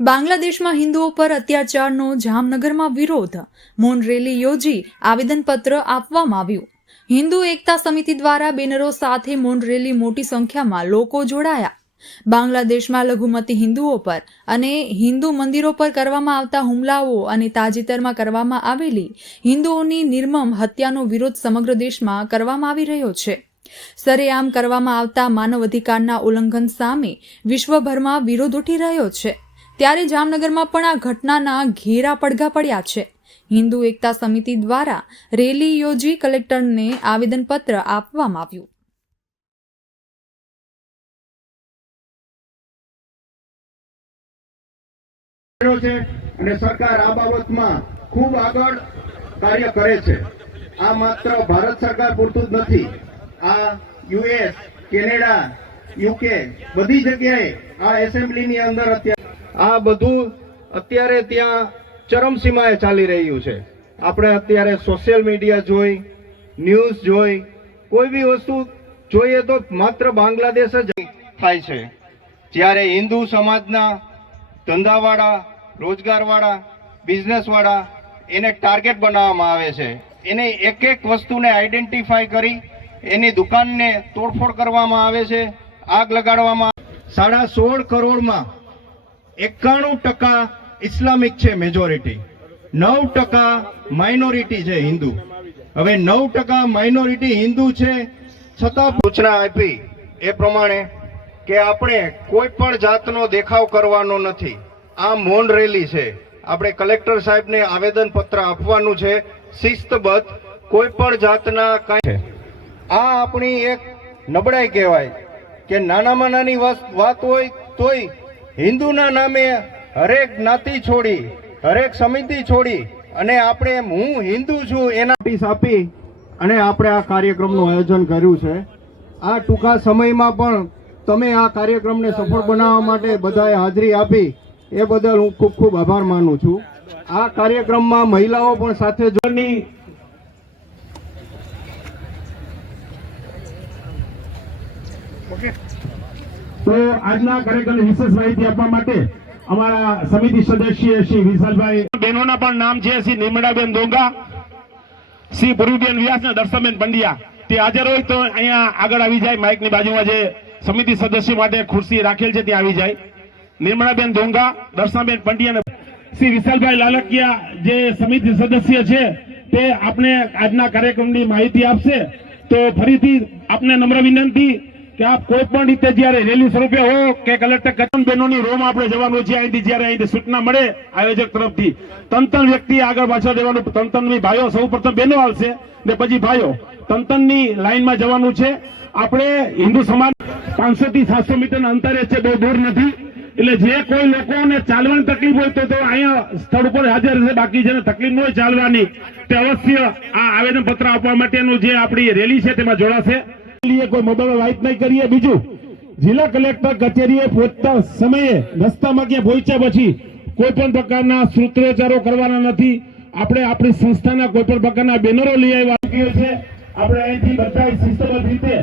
બાંગ્લાદેશમાં હિન્દુઓ પર અત્યાચારનો જામનગરમાં વિરોધ. મૌન રેલી યોજી આવેદનપત્ર આપવામાં આવ્યું. હિન્દુ એકતા સમિતિ દ્વારા બેનરો સાથે મૌન રેલી મોટી સંખ્યામાં લોકો જોડાયા. બાંગ્લાદેશમાં લઘુમતી હિન્દુઓ પર અને હિન્દુ મંદિરો પર કરવામાં આવતા હુમલાઓ અને તાજેતરમાં કરવામાં આવેલી હિન્દુઓની નિર્મમ હત્યાનો વિરોધ સમગ્ર દેશમાં કરવામાં આવી રહ્યો છે. સરેઆમ કરવામાં આવતા માનવ અધિકારના ઉલ્લંઘન સામે વિશ્વભરમાં વિરોધ ઉઠી રહ્યો છે. ત્યારે જામનગરમાં પણ આ ઘટનાના ઘેરા પડઘા પડ્યા છે. હિન્દુ એકતા સમિતિ દ્વારા રેલી યોજી કલેક્ટરને આવેદનપત્ર આપવામાં આવ્યું. છે અને સરકાર આ બાબતમાં ખૂબ આગળ કાર્ય કરે છે. આ માત્ર ભારત સરકાર પૂરતું જ નથી. આ યુએસ, કેનેડા, યુકે બધી જગ્યાએ આ એસેમ્બલીની અંદર અત્યારે આ બધું અત્યારે ત્યાં ચરમસીમાએ ચાલી રહ્યું છે. આપણે અત્યારે સોશિયલ મીડિયા જોઈ ન્યૂઝ જોઈ, કોઈ બી વસ્તુ જોઈએ તો માત્ર બાંગ્લાદેશ જ થાય છે. જ્યારે હિન્દુ સમાજના ધંધાવાળા, રોજગારવાળા બિઝનેસવાળા એને ટાર્ગેટ બનાવવામાં આવે છે. એને એક એક વસ્તુને આઈડેન્ટિફાઈ કરી, એની દુકાનને તોડફોડ કરવામાં આવે છે, આગ લગાડવામાં સાડા સોળ કરોડમાં એકાણું ટકા ઇસ્લામિક છે મેજોરિટી નવ ટકા માઇનોરિટી છે હિન્દુ. હવે નવ ટકા માઇનોરિટી હિન્દુ છે, છતાં સૂચના આપી એ પ્રમાણે કે આપણે કોઈ પણ જાતનો દેખાવ કરવાનો નથી. આ મૌન રેલી છે. આપણે કલેક્ટર સાહેબને આવેદન પત્ર આપવાનું છે. શિસ્તબદ્ધ કોઈ પણ જાતના કાંઈ આ આપણી એક નબળાઈ કહેવાય કે નાનામાં નાની વાત હોય તોય હિન્દુના નામે હરેક જ્ઞાતિ છોડી, હરેક સમિતિ છોડી અને આપણે હું હિન્દુ છું એના પીસ આપી અને આપણે આ કાર્યક્રમનું આયોજન કર્યું છે. આ ટૂંકા સમયમાં પણ તમે આ કાર્યક્રમને સફળ બનાવવા માટે બધાએ હાજરી આપી, એ બદલ હું ખૂબ ખૂબ આભાર માનું છું. આ કાર્યક્રમમાં મહિલાઓ પણ સાથે જોડની તો આજના કાર્યક્રમની વિશેષ માહિતી આપવા માટે અમારા સમિતિ સદસ્ય શ્રી વિશાલભાઈ બહેનોના પણ નામ છે શ્રી નિર્મળાબેન દોંગા, શ્રી પૂર્વીબેન વ્યાસ અને દર્શનબેન પંડ્યા. તે હાજર હોય તો અહીંયા આગળ આવી જાય, માઇકની બાજુમાં જે સમિતિ સદસ્ય માટે ખુરશી રાખેલ છે, ત્યાં આવી જાય. નિર્મળાબેન દોંગા, દર્શનાબેન પંડ્યા શ્રી વિશાલભાઈ લાલકિયા જે સમિતિ સદસ્ય છે, તે આપને આજના કાર્યક્રમની માહિતી આપશે. તો ફરીથી આપને નમ્ર વિનંતી કે આપ કોઈ પણ રીતે જ્યારે રેલી સ્વરૂપે હો કે કલેક્ટર કચન બહેનોની રોમ આપણે જવાનું છે, અહીંથી જ્યારે અહીંથી સૂચના મળે આયોજક તરફથી, તંતન વ્યક્તિ આગળ પાછળ જવાનું તંતનની ભાઈઓ સૌ પ્રથમ બહેનો આવશે ને પછી ભાઈઓ. તંતનની લાઈનમાં જવાનું છે. આપણે હિન્દુ સમાજ પાંચસો થી સાતસો મીટરના અંતરે છે, બહુ દૂર નથી. એટલે જે કોઈ લોકોને ચાલવાની તકલીફ હોય તો અહીંયા સ્થળ ઉપર હાજર રહેશે. બાકી જેને તકલીફ ન હોય ચાલવાની, તે અવશ્ય આ આવેદન પત્ર આપવા માટેનું જે આપણી રેલી છે તેમાં જોડાશે. જિલ્લા કલેક્ટર કચેરીએ પહોંચતા સમયે રસ્તામાં ક્યાં પહોંચ્યા પછી કોઈ પણ પ્રકારના સૂત્રોચ્ચારો કરવાના નથી આપણે આપણી સંસ્થાના કોઈ પણ પ્રકારના બેનરો લઈ આવ્યા। છે. આપણે અહીંથી બધા શિસ્તબદ્ધ રીતે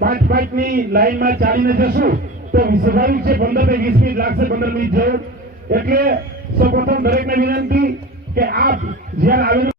પાંચ પાંચની લાઈનમાં ચાલીને જશું. તો સ્વાભાવિક છે, પંદરથી વીસ મિનિટ લાગશે, પંદર મિનિટ જરૂર એટલે સૌપ્રથમ દરેકને વિનંતી કે આપ જ્યારે આવેદન